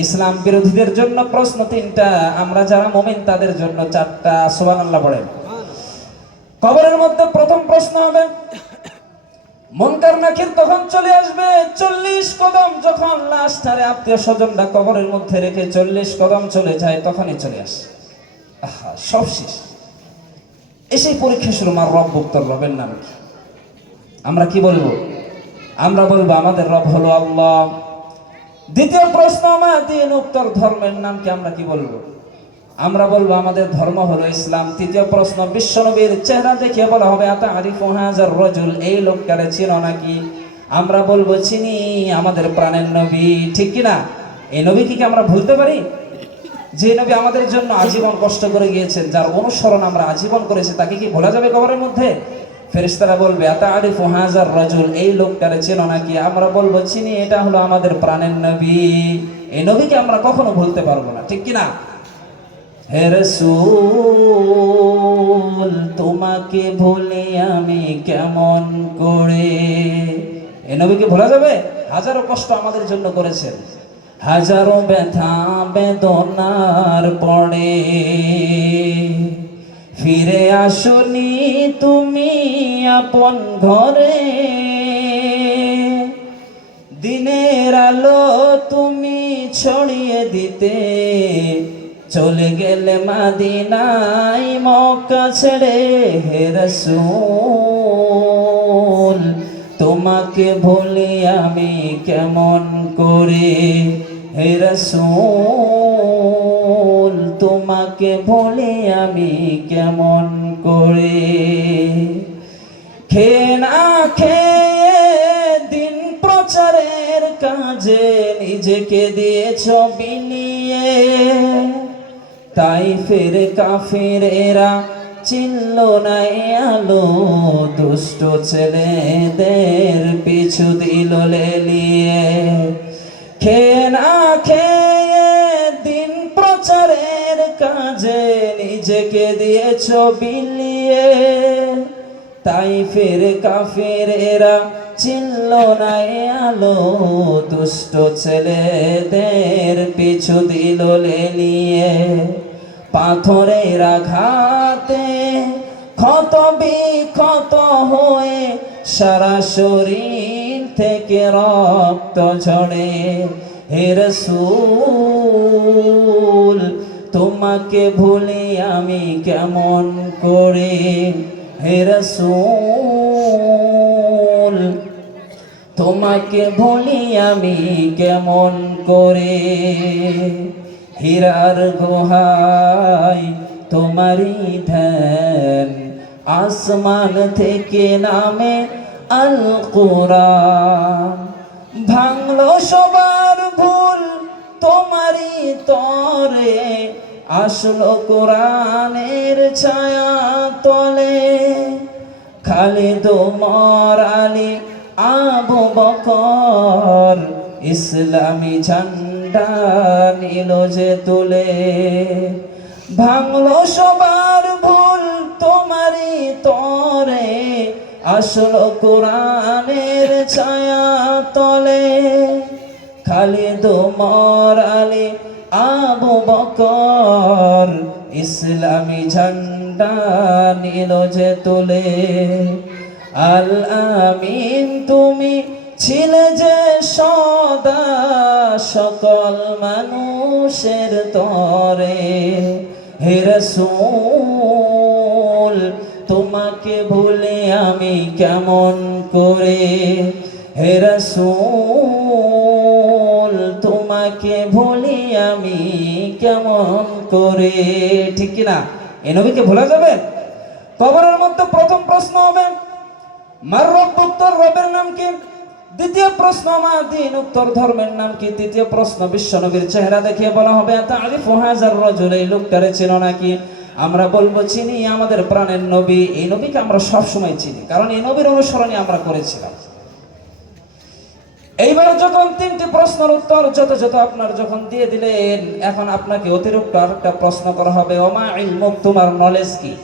ইসলাম বিরোধীদের জন্য প্রশ্ন 3টা, আমরা যারা মুমিন তাদের জন্য 4টা। সুবহানাল্লাহ পড়েন। কবরের মধ্যে প্রথম প্রশ্ন হবে, মুনকার নাকির তখন চলে আসবে। 40 কদম যখন লাশটারে আত্মীয় স্বজনরা কবরের মধ্যে রেখে 40 কদম চলে যায় তখনই চলে আসে। আহা, সব শেষ। এসেই পরীক্ষা শুরু, মার রব উত্তর, রবের নাম কি? আমরা কি বলবো? আমরা বলবো আমাদের রব হলো আল্লাহ। দ্বিতীয় প্রশ্ন, আমাদের উত্তর, ধর্মের নাম কি? আমরা কি বলবো? আমরা বলবো আমাদের ধর্ম হলো ইসলাম। তৃতীয় প্রশ্ন, বিশ্বনবীর চেহারা দেখে বলা হবে আতা আরিফু হাজার রাজুল, এই লোকটারে চিনো নাকি? আমরা বলবো চিনি, আমাদের প্রাণের নবী। ঠিক কিনা? এই নবীকে কি আমরা ভুলতে পারি? যে নবী আমাদের জন্য আজীবন কষ্ট করে গিয়েছেন, যার অনুসরণ আমরা আজীবন করেছি, তাকে কি ভোলা যাবে কবরের মধ্যে? ফেরেশতারা বলবে আতা আরিফু হাজার রাজুল, এই লোকটারে চেনো নাকি? আমরা বলবো চিনি, এটা হলো আমাদের প্রাণের নবী। এই নবীকে আমরা কখনো ভুলতে পারবো না। ঠিক কিনা? হে রাসূল, তোমাকে ভুলে আমি কেমন করে? এই নবীকে ভোলা যাবে? হাজারো কষ্ট আমাদের জন্য করেছেন, হাজারো ব্যথা বেদনার পরে ফিরে আসনি তুমি আপন ঘরে। দিনের আলো তুমি ছড়িয়ে দিতে চলে গেলে মদিনায় মক্কা ছেড়ে। হে রাসূল, তোমাকে ভুলি আমি কেমন করে? হে রাসূল, তোমাকে ভুলি আমি কেমন করে? খেয়ে না খেয়ে দিন প্রচারের কাজে নিজেকে দিয়েছ বিলিয়ে, তাই ফের কাফেরেরা চিনল না আলো, দুষ্ট ছেলেদের পিছু দিল লেলিয়ে। খেয়ে না খেয়ে দিন প্রচারের কাজে নিজেকে দিয়েছ বিলিয়ে, তাই ফের কাফেরেরা চিনল না আলো, দুষ্ট ছেলেদের পিছু দিল লেলিয়ে। পাথরের আঘাতে ক্ষত বিক্ষত হয়ে সারা শরীর থেকে রক্ত ঝরে। হে রাসূল, তোমাকে ভুলি আমি কেমন করে হে রাসূল, তোমাকে ভুলি আমি কেমন করে। হীরার গুহায় তোমারই ধ্যান, আসমান থেকে নামে আল কোরআন। ভাঙলো সবার ভুল তোমারই তরে, আসলো কোরআনের ছায়া তলে। খালিদ ওমর আলী আবু বকর, ইসলামী ঝান্ডা নিল যে তুলে। ভাঙলো সবার ভুল তোমারই তরে, আসলো কোরআনের ছায়া তলে। খালিদ ওমর আলী আবু বকর, ইসলামী ঝান্ডা নিল যে তুলে। আল আমিন তুমি ছিলে যে সদা, সকল মানুষের তরে হে রাসূল, তোমাকে ভুলে আমি কেমন করে হে রাসূল, তোমাকে ভুলি আমি কেমন করে। ঠিক কিনা? এই নবীকে ভোলা যাবে? কবরের মধ্যে প্রথম প্রশ্ন হবে মার রব্বুক, তোর রবের নাম কি? দ্বিতীয় প্রশ্ন মা দীনুক, তোর ধর্মের নাম কি? তৃতীয় প্রশ্ন বিশ্ব নবীর চেহারা দেখিয়ে বলা হবে তারিফু হাযার রাজুল, এই লোকটারে চেনো নাকি? আমরা বলবো চিনি, আমাদের প্রাণের নবী। এই নবীকে আমরা সব সময় চিনি, কারণ এই নবীর অনুসরণে আমরা করেছিলাম। এইবার যখন তিনটি প্রশ্নের উত্তর যত আপনার যখন দিয়ে দিলেন, এখন আপনাকে অতিরিক্ত আরেকটা প্রশ্ন করা হবে ওমা ইলমুক, তোমার নলেজ কি?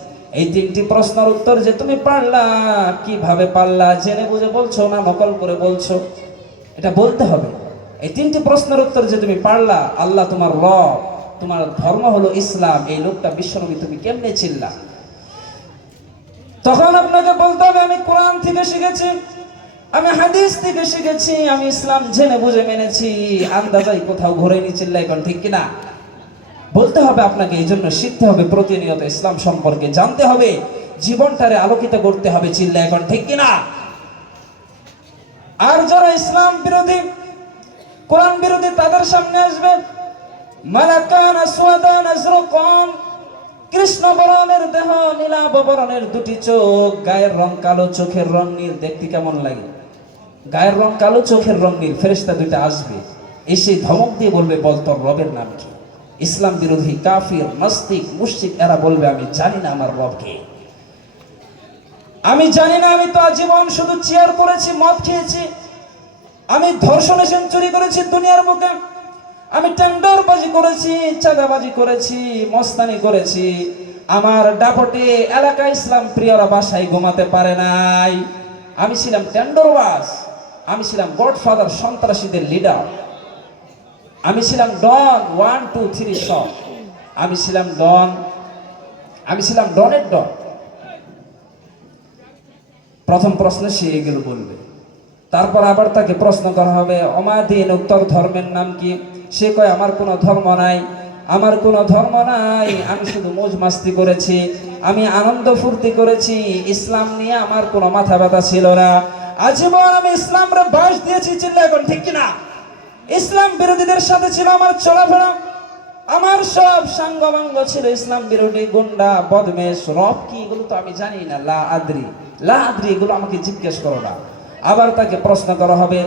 এই তিনটি প্রশ্নের উত্তর যে তুমি পারলা, কিভাবে পারলা? জেনে বুঝে বলছো না নকল করে বলছো? এটা বলতে হবে। এই তিনটি প্রশ্নের উত্তর যে তুমি পারলা, আল্লাহ তোমার রব, তোমার ধর্ম হলো ইসলাম, এই লোকটা বিশ্বনবী, তুমি কেমনে চিনলা? তখন আপনাকে বলতে হবে আমি কোরআন থেকে শিখেছি, আমি হাদিস থেকে শিখেছি, আমি ইসলাম জেনে বুঝে মেনেছি, আন্দাজাই কোথাও ঘুরে নি চিল্লাই কোন, ঠিক কিনা? বলতে হবে আপনাকে। এই জন্য শিখতে হবে, প্রতিনিয়ত ইসলাম সম্পর্কে জানতে হবে, জীবনটারে আলোকিত করতে হবে, চিল্লাই কোন, ঠিক কিনা? আর যারা ইসলাম বিরোধী, কোরআন বিরোধী, তাদের সামনে আসবে মালাকান আসওয়াদান আজরাকান, কৃষ্ণ বরণের দেহ, নীলাভ বরণের দুটি চোখ, গায়ের রং কালো, চোখের রং নীল। দেখতে কেমন লাগে? গায়ের রং কালো, চোখের রং নীল। ফেরেশতা দুইটা আসবে, এসে ধমক দিয়ে বলবে বল তোর রবের নাম কি? ইসলাম বিরোধী কাফির, নাস্তিক, মুশরিক এরা বলবে আমি জানি না আমার রব কে, আমি জানি না, আমি তো আজীবন শুধু চেয়ার করেছি, মদ খেয়েছি, আমি ধর্ষণে সেঞ্চুরি করেছি দুনিয়ার বুকে, আমি টেন্ডারবাজি করেছি, চাঁদাবাজি করেছি, মস্তানি করেছি, আমার দাপটে এলাকা ইসলাম প্রিয়রা বাসায় ঘুমাতে পারে নাই, আমি ছিলাম টেন্ডারবাজ, আমি ছিলাম গডফাদার, সন্ত্রাসীদের লিডার, আমি ছিলাম ডন 1 2 3 সব, আমি ছিলাম ডন, আমি ছিলাম ডনের ডন। প্রথম প্রশ্নে সে এগুলো বলবে। তারপর আবার তাকে প্রশ্ন করা হবে ওমা দীনুক, তোর ধর্মের নাম কি? সে কয় আমার কোনো ধর্ম নাই, আমার কোনো ধর্ম নাই, আমি শুধু মৌজ মাস্তি করেছি, আমি আনন্দ ফুর্তি করেছি, ইসলাম নিয়ে আমার কোনো মাথা ব্যথা ছিল না, আজীবন আমি ইসলামরে বাস দিয়েছি, চিল্লা এখন, ঠিক কিনা? ইসলাম বিরোধীদের সাথে ছিল আমার চলাফেরা, আমার সব সাঙ্গবাঙ্গ ছিল ইসলাম বিরোধী, গুন্ডা, বদমেশ। রব কি এগুলো তো আমি জানি না, লা আদ্রি, এগুলো আমাকে জিজ্ঞেস করো না। আবার তাকে প্রশ্ন করা হবে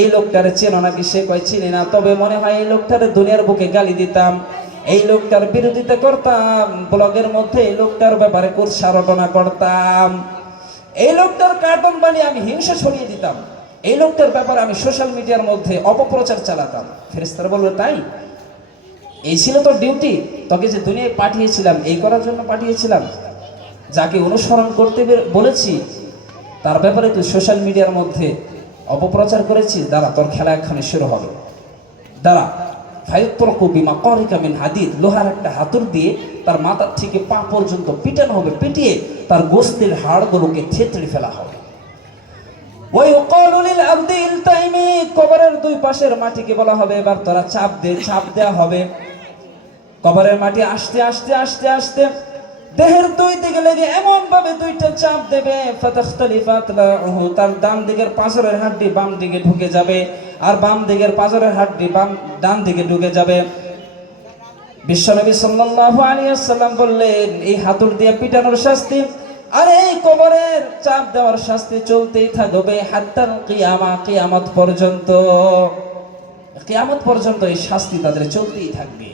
এই লোকটারে চেনো নাকি? সে কয় চিনি না, তবে মনে হয় এই লোকটারে দুনিয়ার বুকে গালি দিতাম, এই লোকটার বিরোধিতা করতাম, ব্লগের মধ্যে এই লোকটার ব্যাপারে কুৎসা রটনা করতাম, এই লোকটার কার্টুন বানিয়ে আমি হিংসা ছড়িয়ে দিতাম, এই লোকটার ব্যাপারে আমি সোশ্যাল মিডিয়ার মধ্যে অপপ্রচার চালাতাম। ফেরেশতারা বলবে তাই? এই ছিল তোর ডিউটি? তোকে যে দুনিয়ায় পাঠিয়েছিলাম এই করার জন্য পাঠিয়েছিলাম? যাকে অনুসরণ করতে বলেছি তার ব্যাপারে তুই সোশ্যাল মিডিয়ার মধ্যে অপপ্রচার করেছিস? দাঁড়া, তোর খেলা এখানে শুরু হবে। দাঁড়া, ফায়ুতরকু বিমাকারিকা মিন হাদিদ, লোহার একটা হাতুড় দিয়ে তার মাথা থেকে পা পর্যন্ত পিটানো হবে, পিটিয়ে তার গোশতের হাড়গুলোকে থেতড়ে ফেলা হবে। ওয়ায়ুকালু লিল আরদি ইলতাইমি, কবরের দুই পাশের মাটিকে বলা হবে এবার তোরা চাপ দে, চাপ দেয়া হবে। কবরের মাটি আস্তে আস্তে আস্তে আস্তে দেহের দুই দিকে লেগে এমন ভাবে দুইটা চাপ দেবে, ফাতাখতালিফাত লাহু, তার ডান দিকের পাঁজরের হাড্ডি বাম দিকে ঢুকে যাবে, আর বাম দিকের পাঁজরের হাড্ডি ডান দিকে ঢুকে যাবে। বিশ্বনবী সাল্লাল্লাহু আলাইহি ওয়াসাল্লাম বললেন, এই হাতুড় দিয়ে পিটানোর শাস্তি আর এই কবরের চাপ দেওয়ার শাস্তি চলতেই থাকবে হাত্তাল কিয়ামা, কিয়ামত পর্যন্ত। কিয়ামত পর্যন্ত এই শাস্তি তাদের চলতেই থাকবে।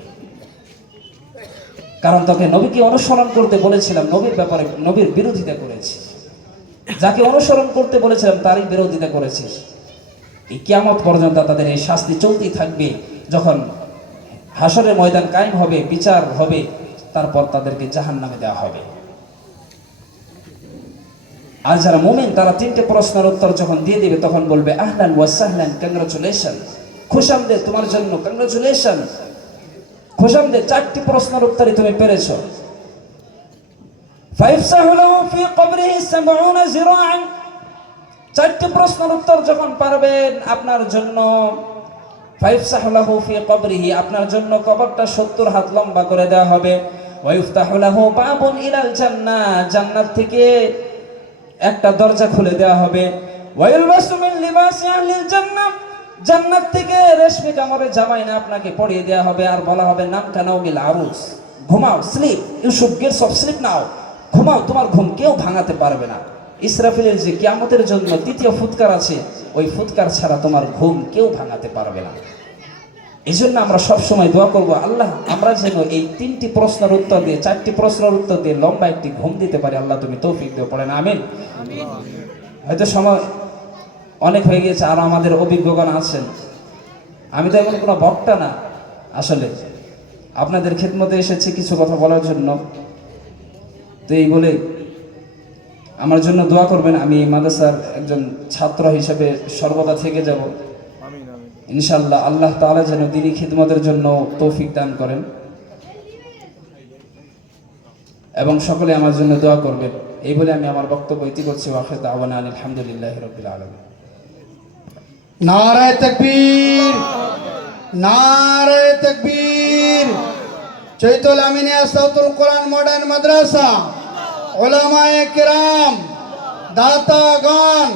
কারণ তোকে নবীকে অনুসরণ করতে বলেছিলাম, নবীর ব্যাপারে নবীর বিরোধিতা করেছিস, যাকে অনুসরণ করতে বলেছিলাম তারই বিরোধিতা করেছিস। এই কিয়ামত পর্যন্ত তাদের এই শাস্তি চলতেই থাকবে। যখন হাসরের ময়দান কায়েম হবে, বিচার হবে, তারপর তাদেরকে জাহান্নামে দেওয়া হবে। আর যারা মুমিন তারা তিনটে প্রশ্নের উত্তর যখন দিয়ে দিবে তখন বলবে আহলান ওয়া সাহলান, কংগ্রাচুলেশন, খুশামদেদ তোমার জন্য, কংগ্রাচুলেশন, খুশামদেদ, চারটি প্রশ্নের উত্তরই তুমি পেরেছো। ফাইফসাহু লাহু ফি কবরিহি 70 জিরাআন, চারটি প্রশ্নের উত্তর যখন পারবেন আপনার জন্য, ফাইফসাহু লাহু ফি কবরিহি, আপনার জন্য কবরটা 70 হাত লম্বা করে দেওয়া হবে। ওয়া ইফতাহু লাহু বাবুন ইলাল জান্নাহ, জান্নাত থেকে একটা দরজা খুলে দেওয়া হবে। ওয়া ইলবাসু মিন লিবাসি আহলিল জান্নাহ, জান্নাত থেকে রেশমি কামড়ে জামাইনা আপনাকে পরিয়ে দেওয়া হবে, আর বলা হবে নাম কানাউমিল আরুস, ঘুমাও, স্লিপ, ইউ শুড গেট সব স্লিপ নাও, ঘুমাও, তোমার ঘুম কেউ ভাঙাতে পারবে না। ইসরাফিলের যে কিয়ামতের জন্য তৃতীয় ফুৎকার আছে, ওই ফুৎকার ছাড়া তোমার ঘুম কেউ ভাঙাতে পারবে না। এই জন্য আমরা সবসময় দোয়া করবো, আল্লাহ আমরা যেন এই তিনটি প্রশ্নের উত্তর দিয়ে, চারটি প্রশ্নের উত্তর দিয়ে লম্বা একটি ঘুম দিতে পারি। আল্লাহ তুমি তৌফিক দিও, পড়েন আমিন। হয়তো সময় অনেক হয়ে গেছে, আর আমাদের অভিজ্ঞগণ আছেন, আমি তো এমন কোনো বক্তা না, আসলে আপনাদের খেদমতে এসেছি কিছু কথা বলার জন্য। তো এই বলে আমার জন্য দোয়া করবেন, আমি মাদ্রাসার একজন ছাত্র হিসেবে সর্বদা থেকে যাব ইনশাআল্লাহ। আল্লাহ তাআলা যেন দিনী খিদমতের জন্য তৌফিক দান করেন, এবং সকলে আমার জন্য দোয়া করবেন। এই বলে আমি আমার বক্তব্য ইতি করছি। ওয়া আখিরু দাওয়ানা আলহামদুলিল্লাহি রাব্বিল আলামিন। নারায়ে তাকবীর, নারায়ে তাকবীর। চৈতুল আমিনিয়া সাউতুল কোরআন মডার্ন মাদ্রাসা, উলামায়ে কিরাম, দাতাগণ,